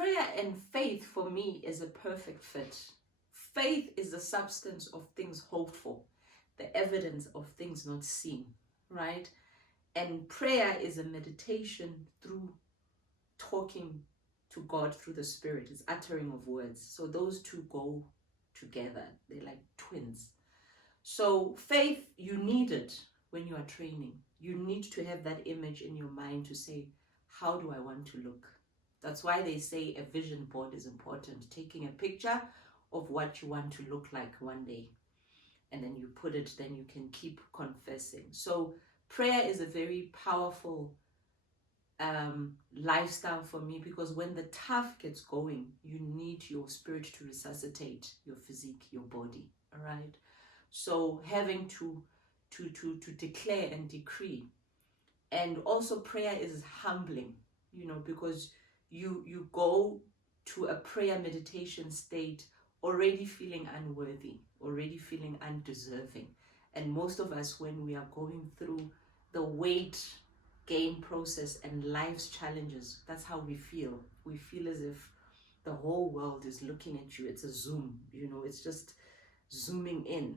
prayer and faith for me is a perfect fit. Faith is the substance of things hoped for, the evidence of things not seen, right? And prayer is a meditation through talking to God through the Spirit. It's uttering of words. So those two go together. They're like twins. So faith, you need it when you are training. You need to have that image in your mind to say, how do I want to look? That's why they say a vision board is important. Taking a picture of what you want to look like one day. And then you put it, then you can keep confessing. So prayer is a very powerful lifestyle for me, because when the tough gets going, you need your spirit to resuscitate your physique, your body, all right? So having to declare and decree. And also prayer is humbling, because you go to a prayer meditation state already feeling unworthy, already feeling undeserving. And most of us, when we are going through the weight gain process and life's challenges, that's how we feel. We feel as if the whole world is looking at you. It's a zoom, it's just zooming in,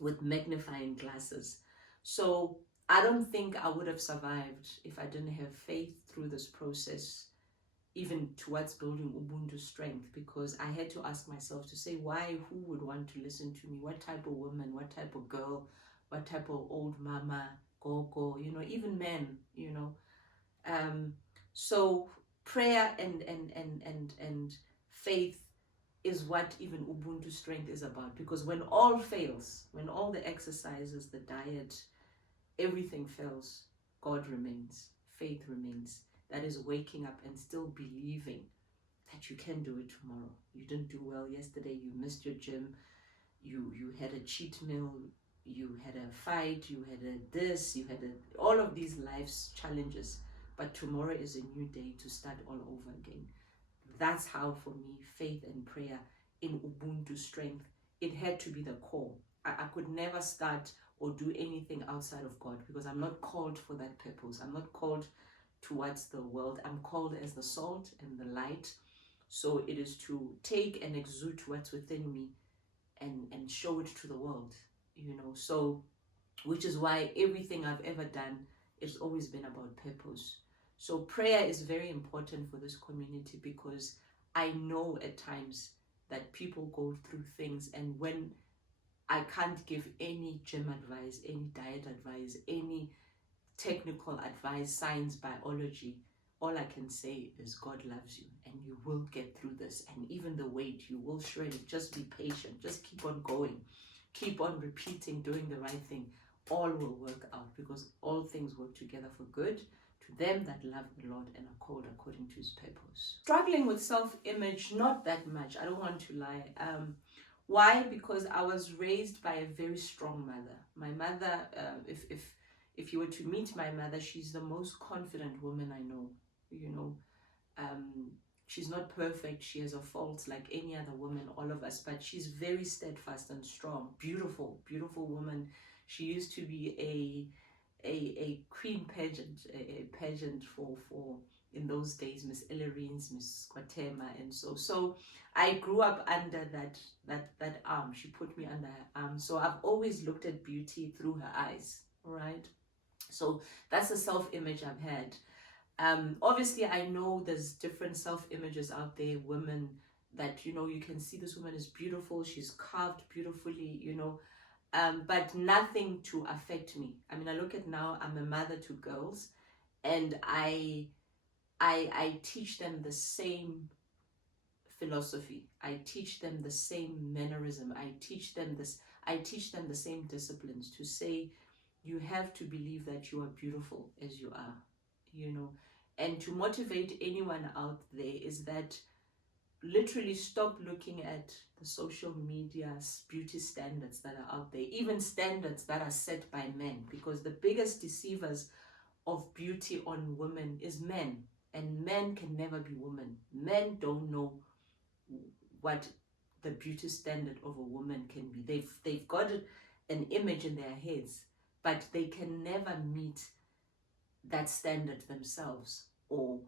with magnifying glasses. So I don't think I would have survived if I didn't have faith through this process, even towards building Ubuntu Strength, because I had to ask myself to say, why, who would want to listen to me? What type of woman, what type of girl, what type of old mama, go, even men, so prayer and faith is what even Ubuntu Strength is about. Because when all fails, when all the exercises, the diet, everything fails, God remains, faith remains. That is waking up and still believing that you can do it tomorrow. You didn't do well yesterday, you missed your gym, you had a cheat meal, you had a fight, you had you had all of these life's challenges, but tomorrow is a new day to start all over again. That's how, for me, faith and prayer in Ubuntu Strength, it had to be the core. I could never start or do anything outside of God, because I'm not called for that purpose. I'm not called towards the world. I'm called as the salt and the light. So it is to take and exude what's within me and show it to the world, so, which is why everything I've ever done, it's always been about purpose. So prayer is very important for this community, because I know at times that people go through things, and when I can't give any gym advice, any diet advice, any technical advice, science, biology, all I can say is God loves you and you will get through this. And even the weight, you will shred it. Just be patient. Just keep on going. Keep on repeating, doing the right thing. All will work out, because all things work together for good to them that love the Lord and are called according to his purpose. Struggling with self-image, not that much. I don't want to lie. Why? Because I was raised by a very strong mother. My mother, if you were to meet my mother, she's the most confident woman I know. She's not perfect. She has her faults like any other woman, all of us, but she's very steadfast and strong. Beautiful, beautiful woman. She used to be a queen pageant, a pageant for in those days, Miss Ellerines, Miss Quatema, and so I grew up under that arm. She put me under her arm. So I've always looked at beauty through her eyes, right? So that's the self-image I've had. Obviously, I know there's different self-images out there, women that, you can see this woman is beautiful, she's carved beautifully, but nothing to affect me. I mean, I look at now, I'm a mother to girls, and I teach them the same philosophy. I teach them the same mannerism. I teach them the same disciplines, to say you have to believe that you are beautiful as you are, and to motivate anyone out there is that literally stop looking at the social media beauty standards that are out there, even standards that are set by men, because the biggest deceivers of beauty on women is men, and men can never be women. Men don't know what the beauty standard of a woman can be. They've got an image in their heads, but they can never meet that standard themselves, or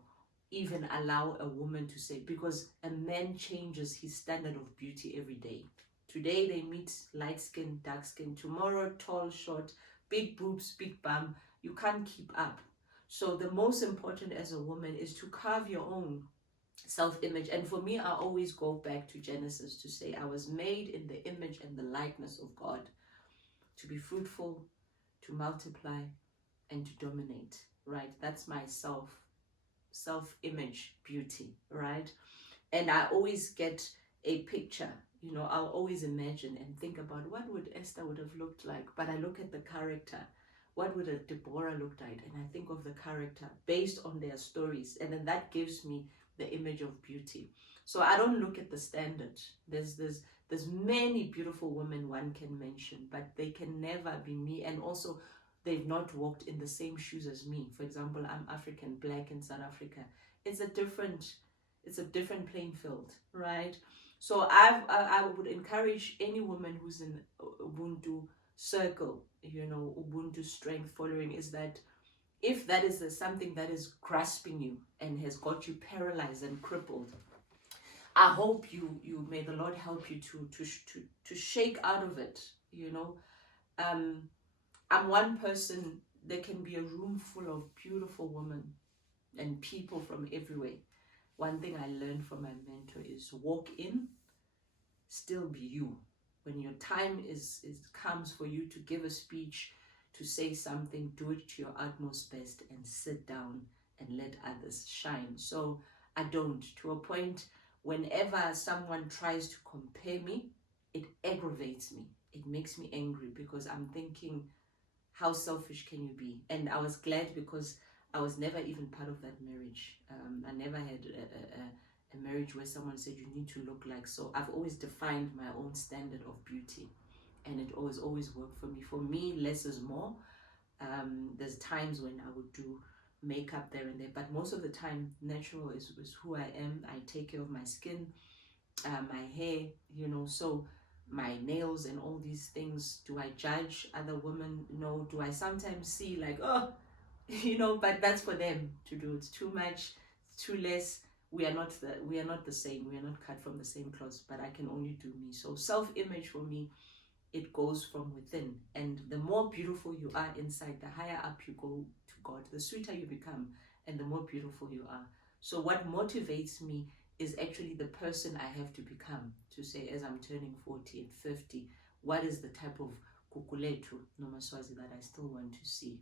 even allow a woman to say, because a man changes his standard of beauty every day. Today they meet light skin, dark skin. Tomorrow tall, short, big boobs, big bum. You can't keep up. So the most important as a woman is to carve your own self-image. And for me, I always go back to Genesis to say I was made in the image and the likeness of God, to be fruitful, to multiply, and to dominate, right? That's my self-image beauty, right? And I always get a picture, you know, I'll always imagine and think about what would Esther would have looked like. But I look at the character. What would a Deborah look like? And I think of the character based on their stories. And then that gives me the image of beauty. So I don't look at the standard. There's many beautiful women one can mention, but they can never be me. And also, they've not walked in the same shoes as me. For example, I'm African, black in South Africa. It's a different playing field, right? So I would encourage any woman who's in Ubuntu circle, you know, Ubuntu strength following, is that if that is something that is grasping you and has got you paralyzed and crippled, I hope you may the Lord help you to shake out of it. You know, I'm one person. There can be a room full of beautiful women and people from everywhere. One thing I learned from my mentor is walk in, still be you. When your time comes for you to give a speech, to say something, do it to your utmost best and sit down and let others shine. So I don't, to a point, whenever someone tries to compare me, it aggravates me. It makes me angry, because I'm thinking, how selfish can you be? And I was glad, because I was never even part of that marriage. I never had a marriage where someone said you need to look like so. I've always defined my own standard of beauty, and it always worked for me. For me, less is more. There's times when I would do makeup there and there, but most of the time, natural is who I am. I take care of my skin, my hair, you know, so my nails and all these things. Do I judge other women? No. Do I sometimes see like, oh, you know, but that's for them to do. It's too much, too less. We are not the same. We are not cut from the same cloth, but I can only do me. So self-image for me, it goes from within. And the more beautiful you are inside, the higher up you go to God, the sweeter you become, and the more beautiful you are. So what motivates me is actually the person I have to become, to say, as I'm turning 40 and 50, what is the type of kukuletu nomaswazi that I still want to see.